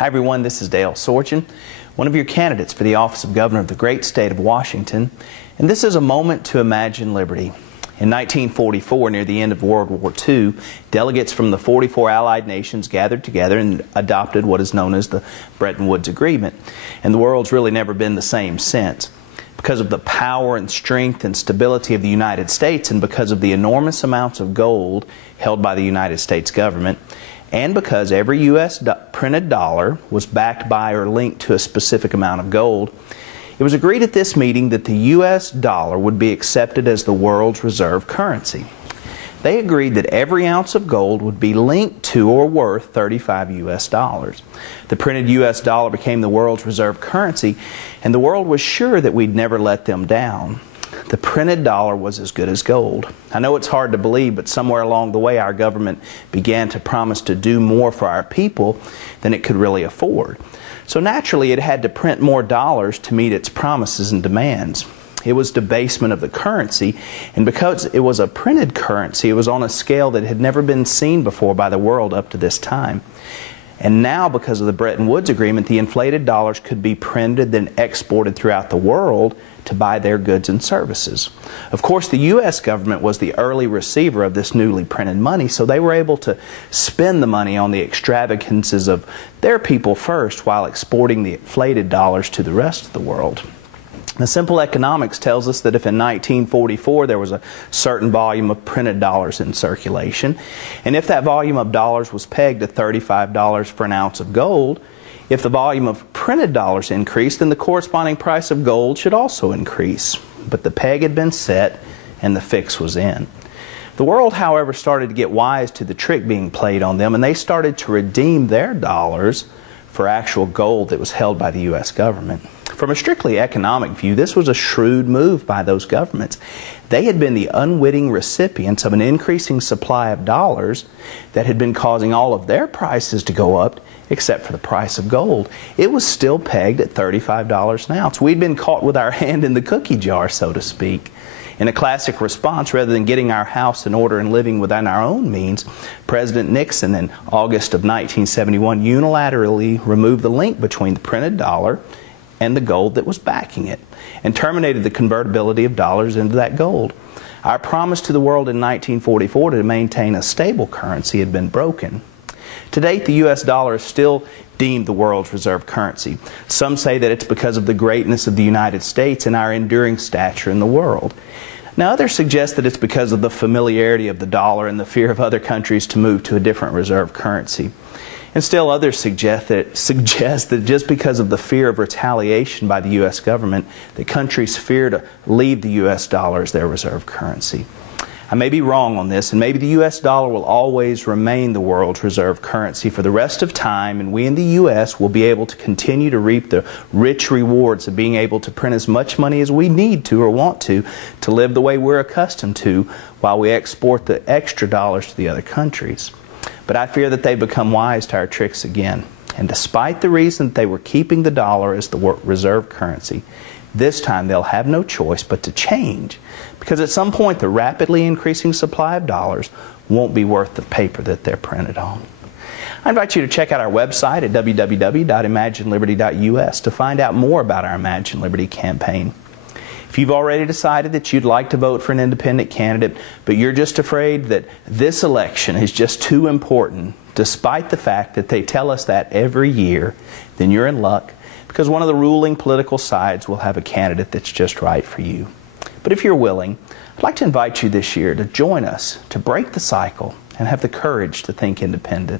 Hi everyone, this is Dale Sorchin, one of your candidates for the office of Governor of the great state of Washington, and this is a moment to imagine liberty. In 1944, near the end of World War II, delegates from the 44 Allied nations gathered together and adopted what is known as the Bretton Woods Agreement, and the world's really never been the same since. Because of the power and strength and stability of the United States, and because of the enormous amounts of gold held by the United States government, and because every U.S. printed dollar was backed by or linked to a specific amount of gold, it was agreed at this meeting that the U.S. dollar would be accepted as the world's reserve currency. They agreed that every ounce of gold would be linked to or worth 35 U.S. dollars. The printed U.S. dollar became the world's reserve currency, and the world was sure that we'd never let them down. The printed dollar was as good as gold. I know it's hard to believe, but somewhere along the way our government began to promise to do more for our people than it could really afford. So naturally it had to print more dollars to meet its promises and demands. It was debasement of the currency, and because it was a printed currency, it was on a scale that had never been seen before by the world up to this time. And now, because of the Bretton Woods Agreement, the inflated dollars could be printed and exported throughout the world to buy their goods and services. Of course, the U.S. government was the early receiver of this newly printed money, so they were able to spend the money on the extravagances of their people first while exporting the inflated dollars to the rest of the world. The simple economics tells us that if in 1944 there was a certain volume of printed dollars in circulation, and if that volume of dollars was pegged at $35 for an ounce of gold, if the volume of printed dollars increased, then the corresponding price of gold should also increase. But the peg had been set and the fix was in. The world, however, started to get wise to the trick being played on them, and they started to redeem their dollars for actual gold that was held by the U.S. government. From a strictly economic view, this was a shrewd move by those governments. They had been the unwitting recipients of an increasing supply of dollars that had been causing all of their prices to go up, except for the price of gold. It was still pegged at $35 an ounce. We'd been caught with our hand in the cookie jar, so to speak. In a classic response, rather than getting our house in order and living within our own means, President Nixon in August of 1971 unilaterally removed the link between the printed dollar and the gold that was backing it, and terminated the convertibility of dollars into that gold. Our promise to the world in 1944 to maintain a stable currency had been broken. To date, the U.S. dollar is still deemed the world's reserve currency. Some say that it's because of the greatness of the United States and our enduring stature in the world. Now, others suggest that it's because of the familiarity of the dollar and the fear of other countries to move to a different reserve currency. And still others suggest that just because of the fear of retaliation by the U.S. government, that countries fear to leave the U.S. dollar as their reserve currency. I may be wrong on this, and maybe the U.S. dollar will always remain the world's reserve currency for the rest of time, and we in the U.S. will be able to continue to reap the rich rewards of being able to print as much money as we need to or want to live the way we're accustomed to while we export the extra dollars to the other countries. But I fear that they've become wise to our tricks again. And despite the reason that they were keeping the dollar as the reserve currency, this time they'll have no choice but to change, because at some point the rapidly increasing supply of dollars won't be worth the paper that they're printed on. I invite you to check out our website at www.imagineliberty.us to find out more about our Imagine Liberty campaign. If you've already decided that you'd like to vote for an independent candidate, but you're just afraid that this election is just too important, despite the fact that they tell us that every year, then you're in luck, because one of the ruling political sides will have a candidate that's just right for you. But if you're willing, I'd like to invite you this year to join us to break the cycle and have the courage to think independent.